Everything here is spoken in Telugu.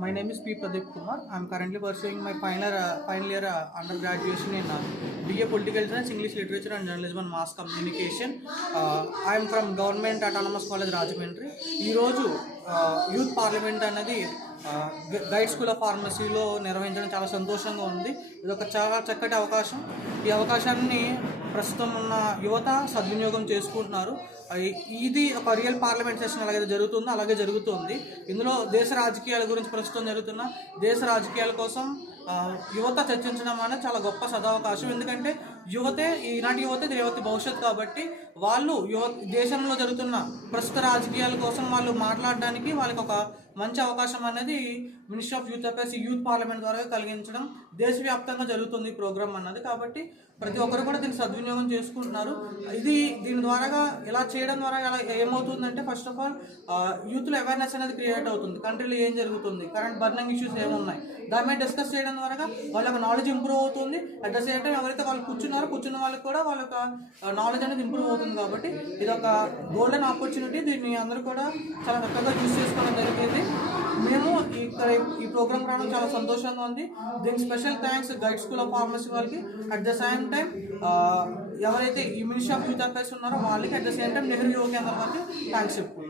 My name is P. Pradeep Kumar. I am currently pursuing my final year undergraduation in BA Political Science, English Literature and Journalism and Mass Communication. I am from Government Autonomous College Rajahmundry. ఈ రోజు యూత్ పార్లమెంట్ అనేది గైడ్ స్కూల్ ఆఫ్ ఫార్మసీలో నిర్వహించడం చాలా సంతోషంగా ఉంది. ఇది ఒక చాలా చక్కటి అవకాశం. ఈ అవకాశాన్ని ప్రస్తుతం ఉన్న యువత సద్వినియోగం చేసుకుంటున్నారు. ఇది ఒక రియల్ పార్లమెంట్ సెషన్ అలాగే జరుగుతుందో అలాగే జరుగుతుంది. ఇందులో దేశ రాజకీయాల గురించి ప్రస్తుతం జరుగుతున్న దేశ రాజకీయాల కోసం యువత చర్చించడం అనేది చాలా గొప్ప సదవకాశం. ఎందుకంటే ఈనాటి యువతే రేవతి భవిష్యత్తు కాబట్టి వాళ్ళు దేశంలో జరుగుతున్న ప్రస్తుత రాజకీయాల కోసం వాళ్ళు మాట్లాడడానికి వాళ్ళకి ఒక మంచి అవకాశం అనేది ministry of youth affairs youth parliament ద్వారా కలిగించడం దేశవ్యాప్తంగా జరుగుతుంది ఈ ప్రోగ్రామ్ అన్నది. కాబట్టి ప్రతి ఒక్కరు కూడా దీన్ని సద్వినియోగం చేసుకుంటున్నారు. దీని ద్వారా ఇలా చేయడం ద్వారా ఇలా ఏమవుతుందంటే ఫస్ట్ ఆఫ్ ఆల్ యూత్లో అవేర్నెస్ అనేది క్రియేట్ అవుతుంది. కంట్రీలో ఏం జరుగుతుంది, కరెంట్ బర్నింగ్ ఇష్యూస్ ఏమున్నాయి, దాని మీద డిస్కస్ చేయడం ద్వారా వాళ్ళ యొక్క నాలెడ్జ్ ఇంప్రూవ్ అవుతుంది. అట్ ద సేమ్ టైం ఎవరైతే వాళ్ళు కూర్చున్న వాళ్ళకి కూడా వాళ్ళ యొక్క నాలెడ్జ్ అనేది ఇంప్రూవ్ అవుతుంది. కాబట్టి ఇది ఒక గోల్డెన్ ఆపర్చునిటీ. దీన్ని అందరూ కూడా చాలా చక్కగా యూజ్ చేసుకోవడం జరిగింది. మేము ఇక్కడ ఈ ప్రోగ్రామ్ రావడం చాలా సంతోషంగా ఉంది. దీనికి special thanks guide school of pharmacy వాళ్ళకి, అట్ ద సేమ్ టైం ఎవరైతే ఈ మినిస్ట్రీ ఆఫ్ యూత్ అఫేర్స్ ఉన్నారో వాళ్ళకి, at the same time Nehru యువ కేంద్రం వాళ్ళకి థ్యాంక్స్ చెప్పుకున్నాను.